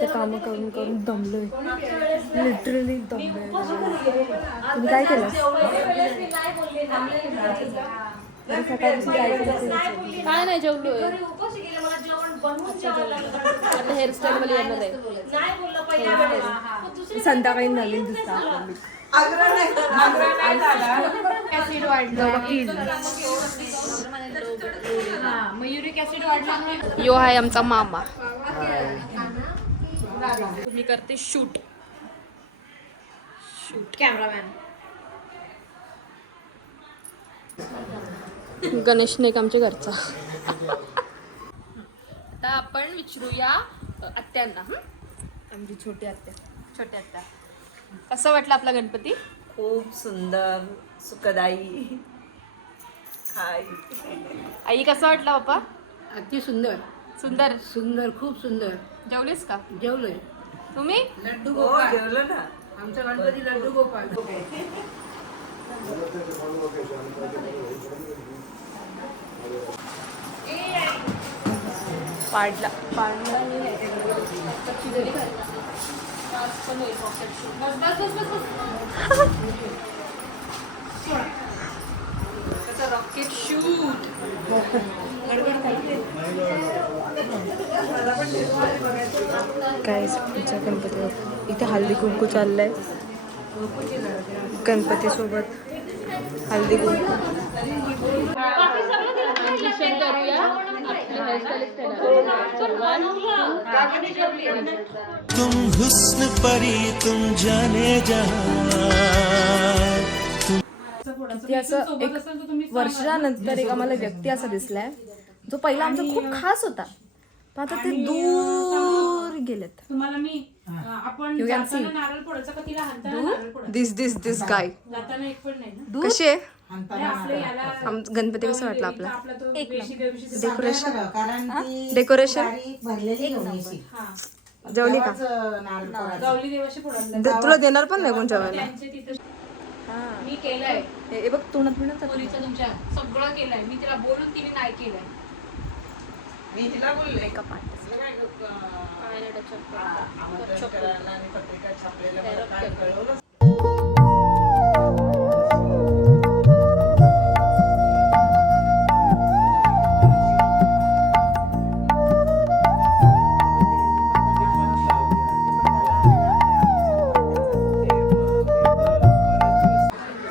इथे कामं करून करून दमलोय, लिटरली दमलोय. तुम्ही काय केलं? सकाळपासून काय केलं? काय नाही जेवलोय. आता हेअरस्टाईल मला येणार आहे. संध्याकाळी नवीन दिसतात. ऍसिड वाढलं. युरिक ऍसिड वाढला. यो आहे आमचा मामा. मी करते शूट. कॅमेरामॅन गणेश नाईक आमच्या घरचा. आता आपण विचारूया आत्यांना. आमची छोटी आत्या. छोट्या आत्या, कसं वाटलं आपला गणपती? खूप सुंदर, सुखदाई. हाय आई कसं वाटलं बाप्पा? अति सुंदर सुंदर सुंदर, खूप सुंदर. जेवलीस का? जेवलोय. तुम्ही? लड्डू हो गोपाळ. जेवलं ना. आमचा गणपती लड्डू गोपाळ. पाडला रॉकेट शूट. काय तुमच्या गणपती इथे हल्दी कुंकू चाललंय. गणपती सोबत हल्दी कुंकू. करूया आपली हेअरस्टाईलिस्ट तुम हुस्न परी तुम जाने जहां. किती असं एक वर्षानंतर एक आम्हाला व्यक्ती असा दिसलाय जो पहिला आमचा खूप खास होता, पण आता ते दूर गेलेत. तुम्हाला मी आपण You can जाताना see. नारळ फोडायचा का तिला हाताने नारळ फोडायचा? दिस गाय जाताना एक पण नाही ना. कशी आहे? नाही, आपलं याला गणपती कसं वाटलं आपला? आपला तो वेशी डेकोरेशन कारण ती डेकोरेशन गाडी भरलेली घेऊन येशील. हा जेवली का? तेव्हाच नारळ फोडायचं. गावली देवाशी फोडायला तुला देणार पण नाही कोणच्या वेळेला. त्यांचे तिथे मी केलंय हे बघ तोंडात पिण्यात मुलीचं तुमच्या सगळं केलंय मी तिला बोलून तिने नाही केलंय. मी तिला बोलले एका पाठ. आमंत्रण करायला आणि पत्रिका छापलेलं मला काय कळवलं.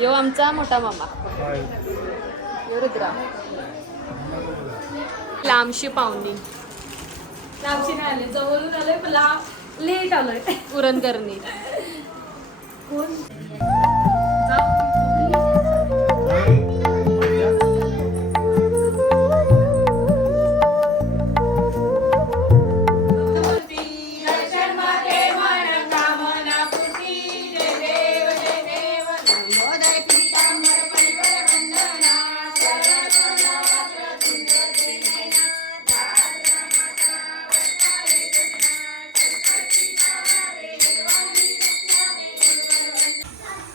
यो आमचा मोठा मामा. यो रुद्रा. लांबशी पाहुणी. लांबशी नाही आले, जवळून आलोय पण लांब लेट आलोय. उरणकरणी.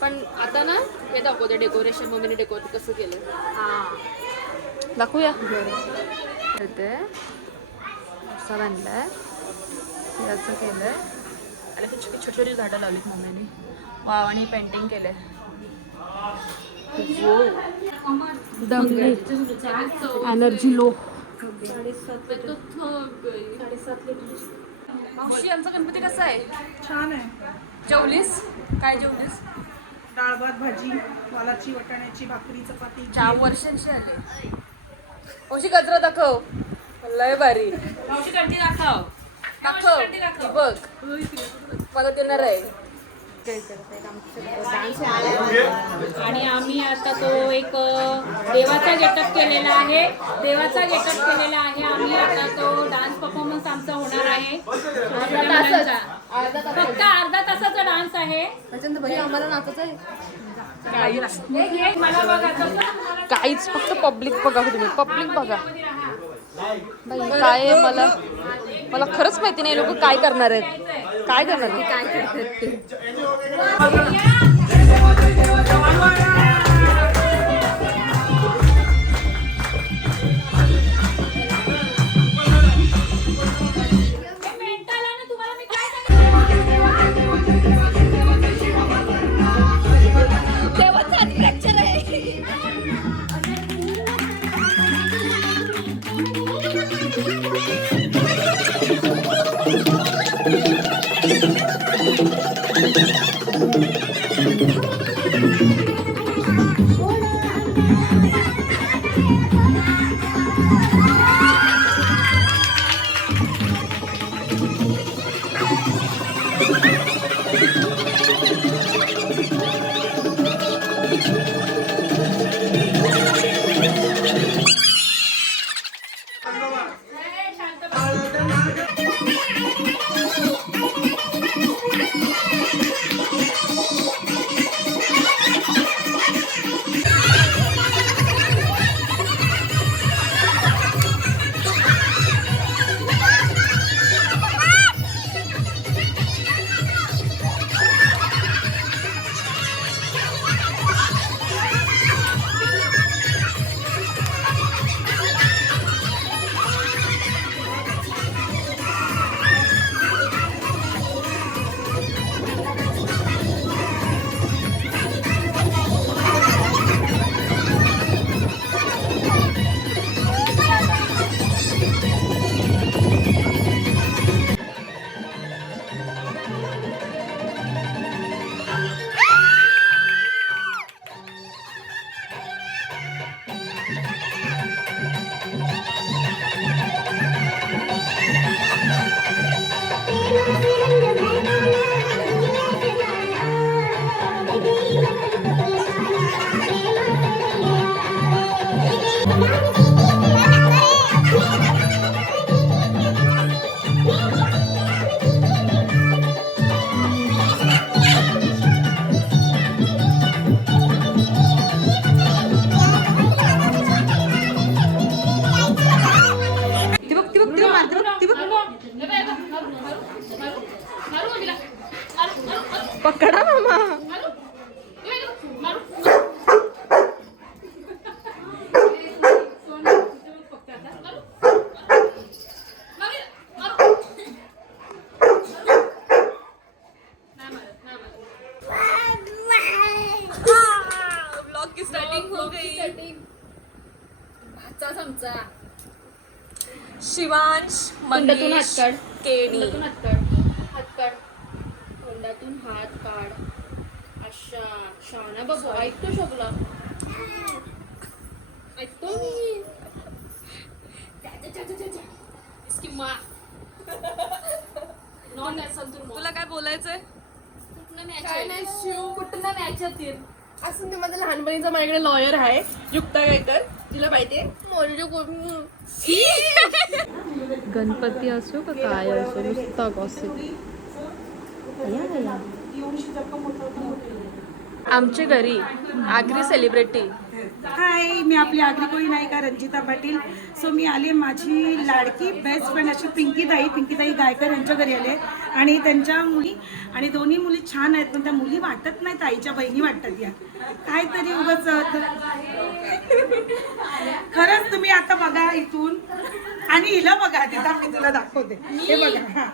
पण आता ना हे दाखवते डेकोरेशन. मम्मीने डेकोरेट कसं केलं. दाखवूया. ते असं बांधलंय, याचं केलंय आणि छोटी छोटी झाडं लावलीत मम्मीने. वाव, आणि पेंटिंग केलंय. Energy low. मावशी आमचा गणपती कसा आहे? छान आहे. जेवलीस? काय जेवलीस? डाळ भात भाजी, वालाची वाटाण्याची भाकरी चपाती. 4 वर्षांची आले. मावशी गजरा दाखव. लय भारी. मावशी कंठी दाखव. दाखव. बघ मला देणार आहे. आणि आम्ही आता तो एक देवाचा गेटअप केलेला आहे. आम्ही आता तो डान्स परफॉर्मन्स आमचा होणार आहे. फक्त अर्धा तासाचा डान्स आहे. आम्हाला नाचायचं आहे. मला बघा काहीच, फक्त पब्लिक बघा. तुम्ही पब्लिक बघा. बाई काय आहे, मला खरंच माहिती नाही लोक काय करणार आहेत. काय करणार आहेत, काय करतात ते. तुम्हाला मी काय पकडा मामा. ब्लॉग की स्टार्टिंग हो गई. शिवांश तोंडातून मनीष हात काढ. केणी. हात काढ. तोंडातून हात काढ. अशा शाना बाबू ऐकतो शोभला. ऐकतो मी. इसकी माँ. नॉन संतूर. तुला काय बोलायचंय? काय नाही शिव कुठं ना मॅच येतील. असून ते माझं लहानपणीचा माझ्याकडे लॉयर आहे युक्ता गायकर, तिला माहितीये. गणपती असो का काय असो नुसता गॉसिप. आमच्या घरी आगरी सेलिब्रिटी. हाय, मी आपली आगरी कोळी नायिका रंजिता पाटील. सो मी आले माझी लाडकी बेस्ट फ्रेंड अशी पिंकीताई गायकर यांच्या घरी आले. आणि त्यांच्या मुली आणि दोन्ही मुली छान आहेत, पण त्या मुली वाटत नाहीत, आईच्या बहिणी वाटतात. या काहीतरी उगाच. खरंच तुम्ही आता बघा इथून आणि हिला बघा, तिथं मी तुला दाखवते. हे बघा. हा,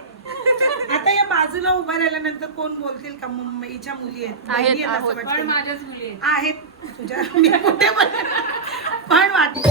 आता या बाजूला उभा राहिल्यानंतर कोण बोलतील का मुंबईच्या मुली आहेत, बहिणी आहेत असं वाटतं. माझ्याच मुली आहेत. आहेत तुझ्या. मी कुठे पण वाटत.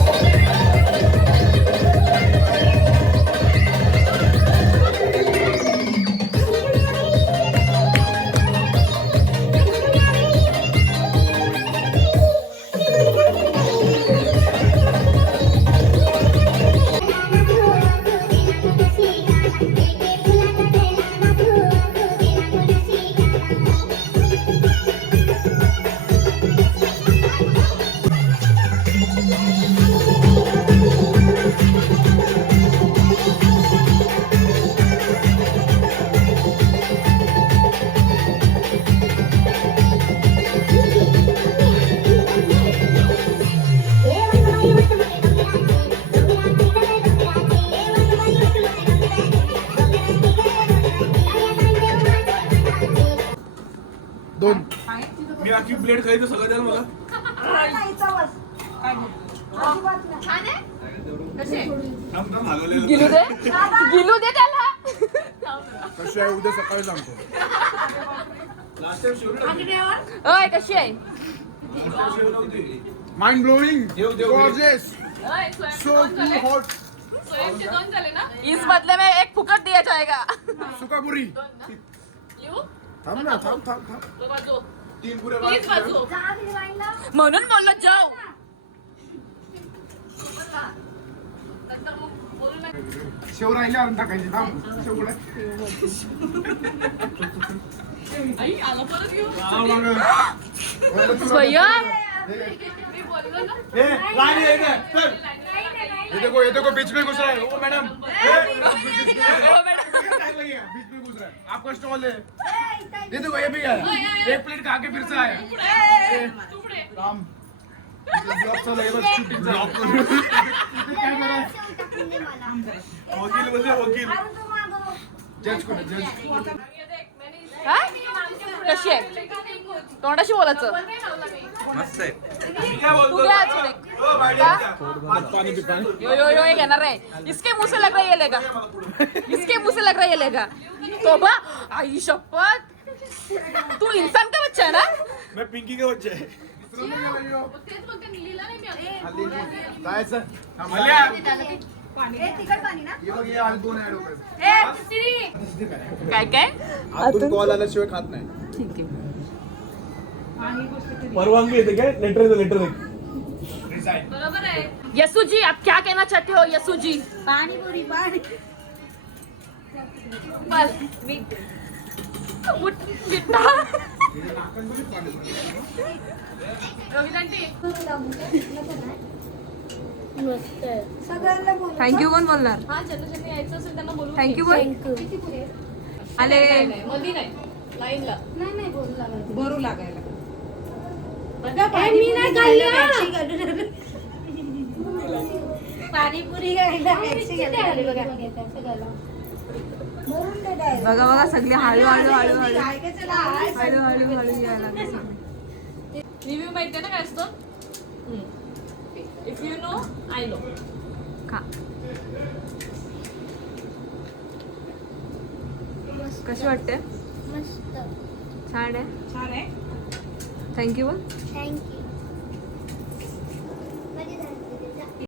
मी आखी प्लेट खाई तर सगळं द्याल मला. गिलू दे त्याला. कशी आहे उद्या सकाळी सांगतो. ओय कशी आहे? Mind blowing, gorgeous, so hot. इस बदले में एक फुकट दिया जाएगा. सुकापुरी. थांब ना, थांब. तीन पूरे बात म्हणून बोललो जाऊ. शेव राहिले आणून टाकायची थांब शेव कुठे स्वयं ये देखो बीच में घुस रहा है ओ मैडम बीच में घुस रहा है आपका स्टॉल है ये देखो ये भी है एक प्लेट खा के फिर से आया राम ब्लॉग चालू आहे बस शूटिंग काय करा वकील बोलते वकील जज को जज हा? कशी आहे तोंडाशी बोलायचं. मस्त आहे. तू घ्या अजून एक. का? यो यो यो ये घेणार आहे. इसके मुंह से लग रहा है ये लेगा. इसके मुंह से लग रहा है ये लेगा. तोबा आई शपथ. तू इंसान का बच्चा है ना. मैं पिंकी का बच्चा है जायचं ये बघ ये आज दोन ऍड होतात काय काय आतून कॉल आल्याशिवाय खात नाही ठीक आहे. परवानगी येते काय लेटर लेटर यसू जी आप क्या कहना चाहते हो यसू जी. पाणीपुरी पाणी थँक्यू कोण बोलणार? हा ज्यांना ज्यांना यायचं असेल त्यांना बोलू. थँक्यू कोण? आले मध्ये नाही लाईनला भरू लागायला. मी नाही खाल्लं पाणीपुरी खायला बघा बघा सगळे हळूहळू हळूहळू हळूहळू हळू यायला लागले सगळे. रिव्ह्यू माहिती ना काय असतो. If you know I know. खा. कशी वाटते? मस्त छान आहे. छान आहे. Thank you thank you